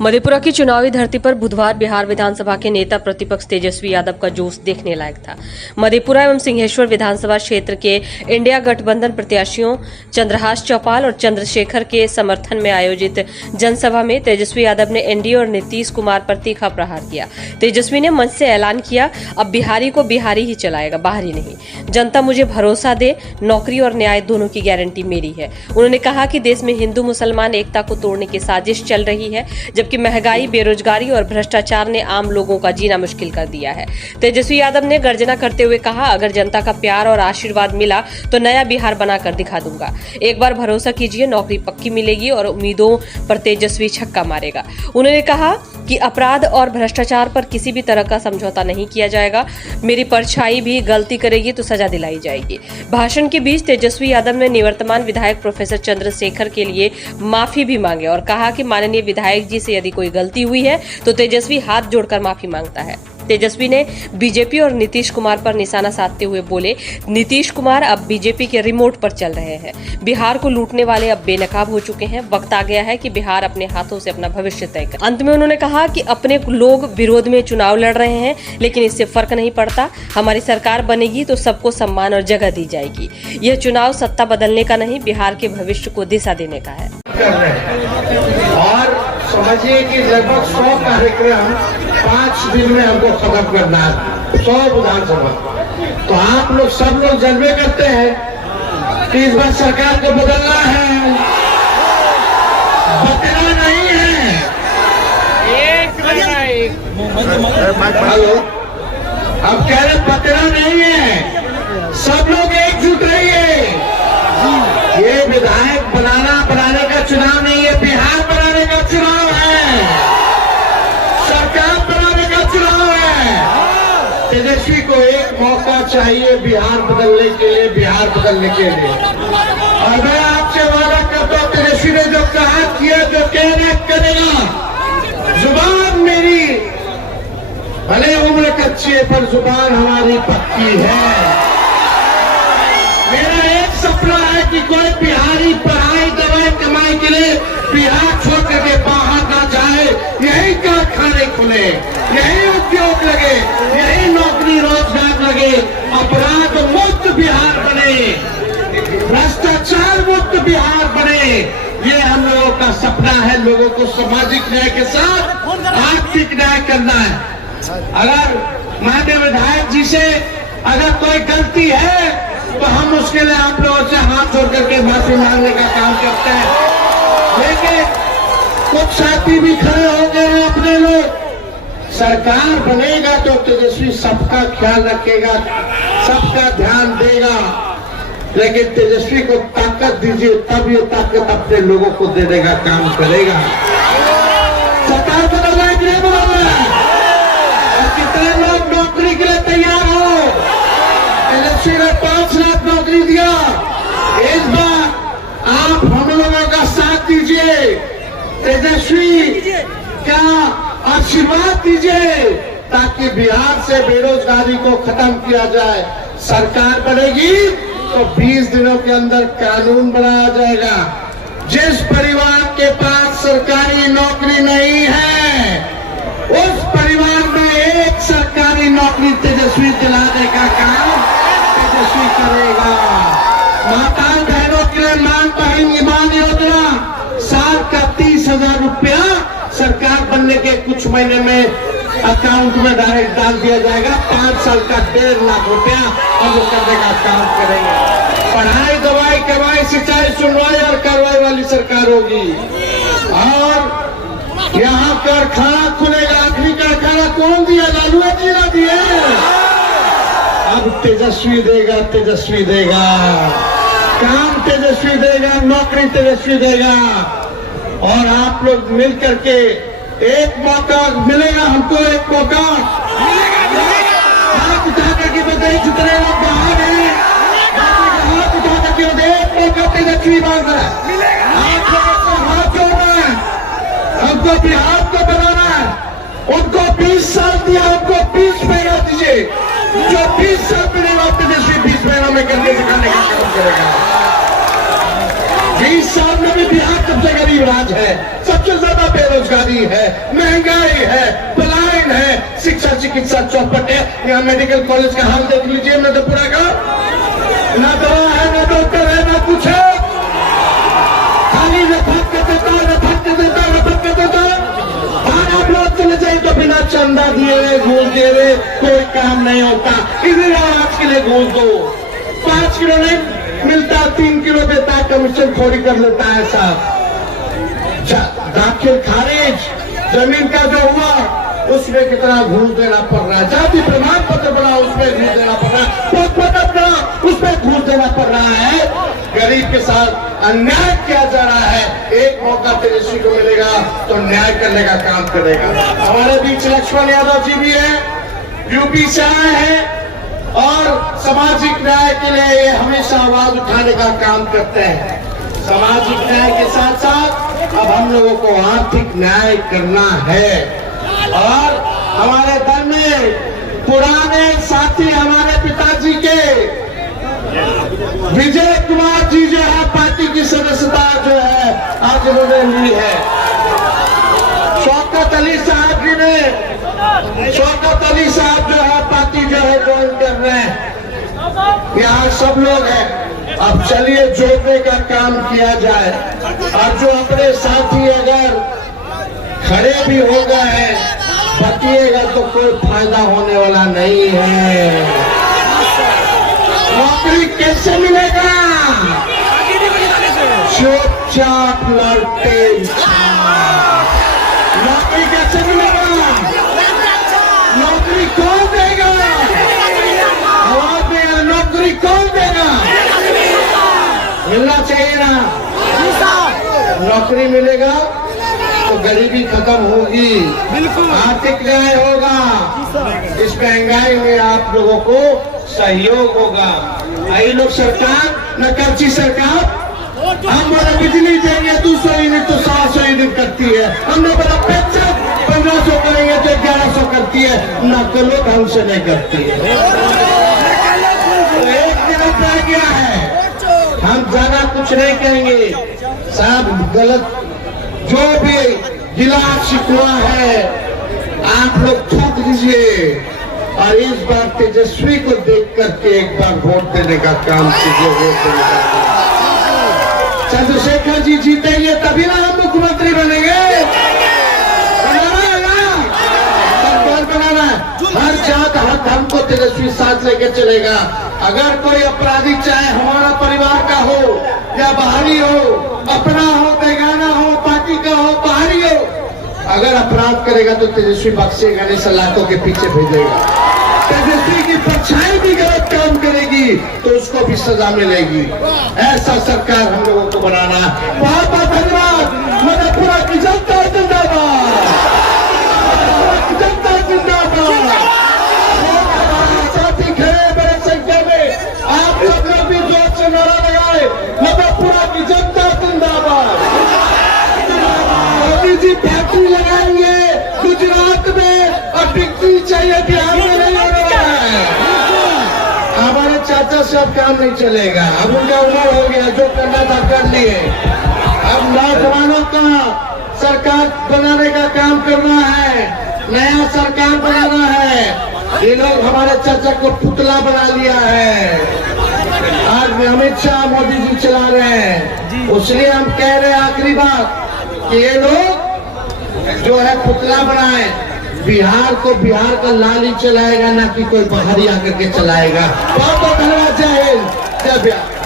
मधेपुरा की चुनावी धरती पर बुधवार बिहार विधानसभा के नेता प्रतिपक्ष तेजस्वी यादव का जोश देखने लायक था। मधेपुरा एवं सिंहेश्वर विधानसभा क्षेत्र के इंडिया गठबंधन प्रत्याशियों चंद्रहास चौपाल और चंद्रशेखर के समर्थन में आयोजित जनसभा में तेजस्वी यादव ने एनडीए और नीतीश कुमार पर तीखा प्रहार किया। तेजस्वी ने मंच से ऐलान किया, अब बिहारी को बिहारी ही चलाएगा, बाहरी नहीं। जनता मुझे भरोसा दे, नौकरी और न्याय दोनों की गारंटी मेरी है। उन्होंने कहा कि देश में हिंदू मुसलमान एकता को तोड़ने की साजिश चल रही है, जबकि महंगाई, बेरोजगारी और भ्रष्टाचार ने आम लोगों का जीना मुश्किल कर दिया है। तेजस्वी यादव ने गर्जना करते हुए कहा, अगर जनता का प्यार और आशीर्वाद मिला तो नया बिहार बनाकर दिखा दूंगा। एक बार भरोसा कीजिए, नौकरी पक्की मिलेगी और उम्मीदों पर तेजस्वी छक्का मारेगा। उन्होंने कहा कि अपराध और भ्रष्टाचार पर किसी भी तरह का समझौता नहीं किया जाएगा। मेरी परछाई भी गलती करेगी तो सजा दिलाई जाएगी। भाषण के बीच तेजस्वी यादव ने निवर्तमान विधायक प्रोफेसर चंद्रशेखर के लिए माफी भी मांगे और कहा कि माननीय विधायक जी से यदि कोई गलती हुई है तो तेजस्वी हाथ जोड़कर माफी मांगता है। तेजस्वी ने बीजेपी और नीतीश कुमार पर निशाना साधते हुए बोले, नीतीश कुमार अब बीजेपी के रिमोट पर चल रहे हैं। बिहार को लूटने वाले अब बेनकाब हो चुके हैं। वक्त आ गया है कि बिहार अपने हाथों से अपना भविष्य तय करे। अंत में उन्होंने कहा कि अपने लोग विरोध में चुनाव लड़ रहे हैं, लेकिन इससे फर्क नहीं पड़ता। हमारी सरकार बनेगी तो सबको सम्मान और जगह दी जाएगी। यह चुनाव सत्ता बदलने का नहीं, बिहार के भविष्य को दिशा देने का है। और समझिए कि लगभग 100 कार्यक्रम 5 दिन में हमको खत्म करना है, 100 विधानसभा। तो आप लोग सब लोग जज्बे करते हैं कि इस बार सरकार को बदलना है, बदलना नहीं है। हेलो, अब कह रहे बदलना नहीं है, सब लोग एकजुट रहिए। ये विधायक बनाने का चुनाव नहीं है, बिहार बनाने का चुनाव है, सरकार बनाने का चुनाव है। तेजस्वी को एक मौका चाहिए बिहार बदलने के लिए, बिहार बदलने के लिए। और मैं आपसे वादा करता हूं, तेजस्वी ने जो कहा किया, जो कहना करेगा। जुबान मेरी भले उम्र कच्ची है पर जुबान हमारी पक्की है। मेरा एक सपना है कि कोई बिहारी पढ़ाई दवाई कमाई के लिए बिहार छोड़ करके बाहर ना जाए। यही कारखाने खुले, यही उद्योग लगे, यही नौकरी रोजगार लगे, अपराध मुक्त बिहार बने, भ्रष्टाचार मुक्त बिहार बने। ये हम लोगों का सपना है। लोगों को सामाजिक न्याय के साथ आर्थिक न्याय करना है। अगर माननीय विधायक जी से अगर कोई गलती है तो हम उसके लिए आप लोगों से हाथ जोड़ करके माफी मांगने का काम करते हैं। लेकिन कुछ साथी भी खड़े हो गए हैं अपने लोग। सरकार बनेगा तो तेजस्वी सबका ख्याल रखेगा, सबका ध्यान देगा, लेकिन तेजस्वी को ताकत दीजिए, तब ये ताकत अपने लोगों को देने का काम करेगा। सरकार बदलना है कि नहीं बदलना है? और कितने लोग नौकरी के लिए तैयार हो? तेजस्वी ने 5 लाख नौकरी दिया। इस बार आप हम लोगों का साथ दीजिए, तेजस्वी का आशीर्वाद दीजिए, ताकि बिहार से बेरोजगारी को खत्म किया जाए। सरकार बनेगी तो 20 दिनों के अंदर कानून बनाया जाएगा। जिस परिवार के पास सरकारी नौकरी नहीं है, उस परिवार में एक सरकारी नौकरी तेजस्वी दिलाने का काम तेजस्वी करेगा। माता बहनों के लिए ईमान योजना साल का 30,000 रुपया सरकार बनने के कुछ महीने में अकाउंट में डायरेक्ट डाल दिया जाएगा। 5 साल का 1.5 लाख रुपया हम लोग करने का काम करेंगे। पढ़ाई दवाई करवाई सिंचाई सुनवाई और कार्रवाई वाली सरकार होगी। और यहाँ कारखाना खुलेगा। आखिरी कारखाना कौन दिया? लालू जी ने दिए। अब तेजस्वी देगा, तेजस्वी देगा, काम तेजस्वी देगा, नौकरी तेजस्वी देगा। और आप लोग मिल करके एक मौका मिलेगा, हमको एक मौका हाथ उठा करके बताइए, जितने लोग बाहर हैं हाथ उठा करके एक मौका तेजस्वी मांग रहा है। आप लोगों को हाथ जोड़ना है, हमको बिहार को बनाना है। उनको 20 साल दिया, हमको 20 महीना दीजिए। जो 20 साल मिलेगा तेजस्वी 20 महीनों में करके दिखाने का काम करेगा। 20 साल में भी बिहार सबसे गरीब राज्य है, सबसे ज्यादा बेरोजगारी है, महंगाई है, पलायन है, शिक्षा चिकित्सा चौपट है। यहाँ मेडिकल कॉलेज का हाल देख लीजिए मधेपुरा का, ना दवा है, ना डॉक्टर है, ना कुछ है, खाली रफत के देता, रफत के देता, रफत के देता। आप लोग चले जाए तो बिना चंदा दिए हुए घूस दिए हुए कोई काम नहीं होता। इधर आज के लिए घूस दो, 5 किलो नहीं मिलता, 3 किलो देता है, कमीशन खोरी कर लेता है साहब। दाखिल खारिज जमीन का जो हुआ उसमें कितना घूस देना पड़ रहा है, जाति प्रमाण पत्र बना उसमें घूस देना पड़ रहा है, पत्र बना उसमें घूस देना पड़ रहा है। गरीब के साथ अन्याय किया जा रहा है। एक मौका तेजस्वी को मिलेगा तो न्याय करने का काम करेगा। हमारे बीच लक्ष्मण यादव जी भी है, यूपी से आए हैं और सामाजिक न्याय के लिए ये हमेशा आवाज उठाने का काम करते हैं। सामाजिक न्याय के साथ साथ अब हम लोगों को आर्थिक न्याय करना है। और हमारे दल में पुराने साथी हमारे पिताजी के विजय कुमार जी जो है पार्टी की सदस्यता जो है आज उन्होंने ली है। शौकत अली साहब जी ने, शौकत अली साहब जो है पार्टी जो है ज्वाइन कर रहे हैं। यहाँ सब लोग हैं। अब चलिए जोड़ने का काम किया जाए। और जो अपने साथी अगर खड़े भी हो गए हैं, बचिएगा तो कोई फायदा होने वाला नहीं है। नौकरी कैसे मिलेगा? चुपचाप लड़ते। नौकरी कैसे मिलेगा? नौकरी कौन देगा? नौकरी कौन देगा? मिलना चाहिए ना। नौकरी मिलेगा तो गरीबी खत्म होगी, आर्थिक न्याय होगा, इस महंगाई में आप लोगों को सहयोग होगा। आई लोग सरकार न कर्ची सरकार, हम बोला बिजली देंगे 200 यूनिट तो 700 यूनिट करती है, हमने बोला पेंशन 1500 करेंगे तो 1100 करती है, नकलो ढंग से नहीं करती है। तो एक दिन रह गया है, हम ज्यादा कुछ नहीं कहेंगे साहब। गलत जो भी गिला शिकवा है आप लोग थूक दीजिए और इस बार तेजस्वी को देख करके एक बार वोट देने का काम कीजिए। वोट देने का काम चंद्रशेखर जी जीतेंगे तभी ना हम मुख्यमंत्री बनेंगे। बनाना हर जात हर धर्म को तेजस्वी साथ लेके चलेगा। अगर कोई अपराधी चाहे हमारा परिवार का हो या बाहरी हो, अपना हो, बेगाना हो, पार्टी का हो, बाहरी हो, अगर अपराध करेगा तो तेजस्वी बख्शेगा नहीं, सलाखों के पीछे भेजेगा। तेजस्वी की परछाई भी गलत काम करेगी तो उसको भी सजा मिलेगी। ऐसा सरकार हम लोगों को बनाना है। बहुत बहुत धन्यवाद। मधेपुरा की जनता जिंदाबाद, जनता जिंदाबाद। साथी खड़े बड़े संख्या में, आप लोग भी जोर से नारा लगाए, मधेपुरा की जनता जिंदाबाद। मोदी जी फैक्ट्री लगाएंगे गुजरात में और बिक्री चाहिए बिहार में नहीं होने वाला है। हमारे चाचा से अब काम नहीं चलेगा, अब उनका उम्र हो गया, जो करना था कर लिए। अब नौजवानों का सरकार बनाने का काम करना है, नया सरकार बनाना है। ये लोग हमारे चाचा को पुतला बना लिया है। आज अमित शाह मोदी जी चला रहे हैं, इसलिए हम कह रहे हैं आखिरी बात कि ये लोग जो है पुतला बनाए, बिहार को बिहार का लाल ही चलाएगा, ना कि कोई बाहरी आकर के चलाएगा। बहुत बहुत धन्यवाद। जय हिंद, जय बिहार।